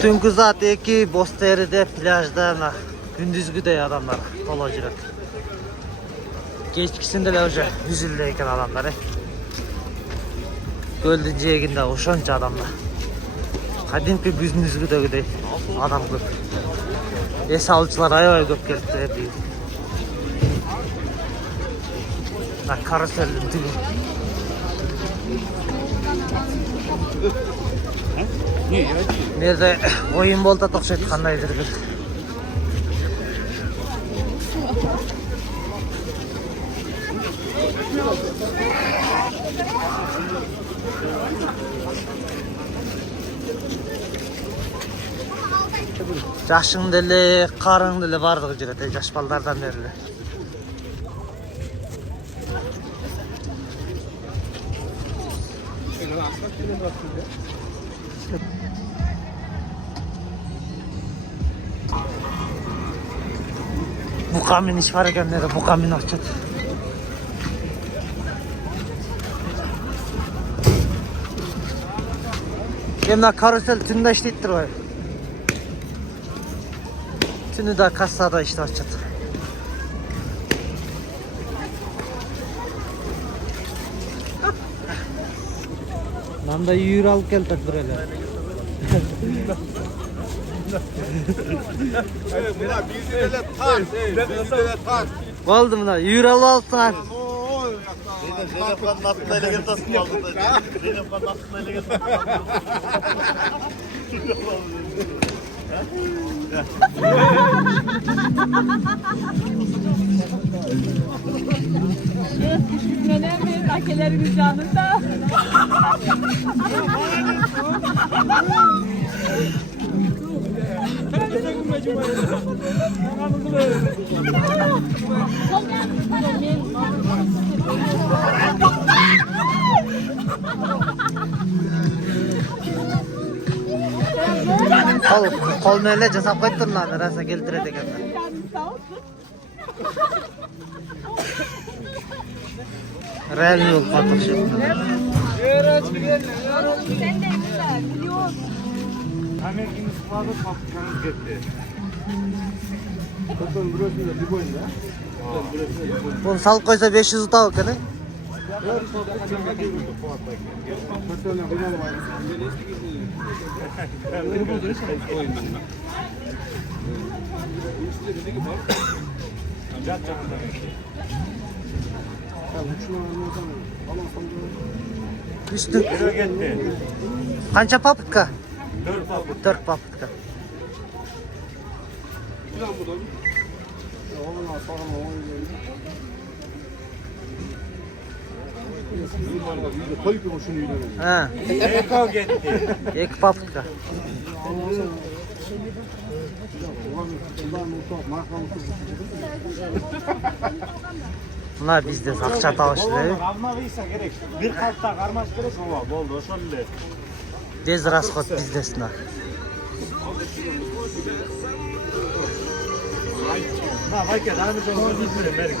Түнгі saat 2 Bosteri'de plajda gündüzgüde adamlar dolacılık. Geçkisinde de hoca yüzüldeyken adamlar. Gölün ceginde oşonca adamlar. Kadimki gündüzgüde gidey adam köp. Es alıcılar ayvay köp gelip deyip. Karuselin tübü. Nerede oyun bolda toqşayt qandaydır bir. Yaşın dili, qarın dili bardıq jirete, yaş ballardan beri. Bu kamin iş var ekenleri, bu kamin açık. Hem karusel tünde işleyittir var. Tünü de kassada işte açık. Lan da yürü alıp geldik buraya. Oldu mu lan? Yürü alsın. Zeynep Han'ın aklına ele getirsin aldın da. Zeynep Han'ın aklına ele getirsin. Neden benim rakelerimiz yanında? Kol neyle casap koyttun lan, rasa keltiredi ekenler. Real yol patır şeklinde. Sen de güzel, biliyorsun. Amerika'nın sıfadı fabrikanız gitti. Bakın burası da bir boyunda. Bunu salıp koysa 500 utal kene. Üstü. Kança paputka? 4 paputka. Ha. Ek paputka. Bunlar bizde akça tavışlı. Almalıysa gerek. Bir kartta karmaş gerek ama boldu. O şöyle. Dez rasxot bizdesine. Ha, bakın daha bir şey oldu. Verin.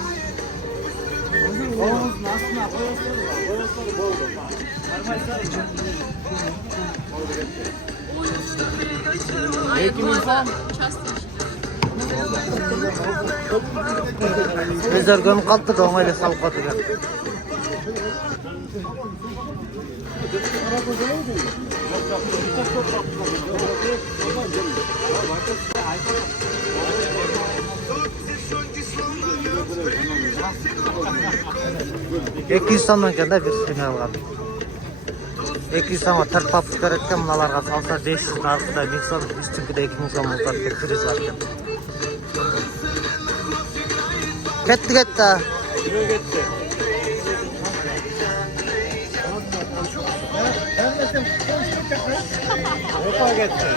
Oğuz nasıl boyasları boldu. Peki insan Bizler gömüp kalktı da oğayla salıp kalktı. Екі жүз сомнан келді бір сені алған. 200 сомға 4 пап çıkar etken, mınalarga salsa 500 narkıda 1000 som, üstünküde 2000 som olsa getiririz varken. Kettik etti ha. kilo gitti. Opa gitti.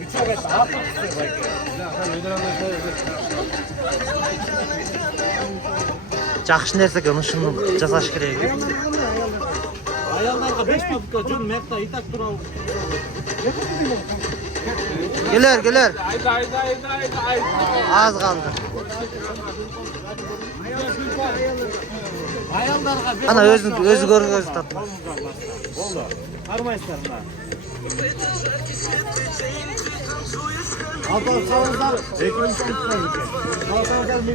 Üçe gitti. Hafif istiyor Жақшы нәрсе көмішімнің жасаш керек. Ayarlarga 5 papuka John Mert'ta itak duralım. Gelir. Az kaldı. Ana özü görün özü tatlı. Oldu. Harmayıslar bunlar. Al, sağ olun. Bekleyin,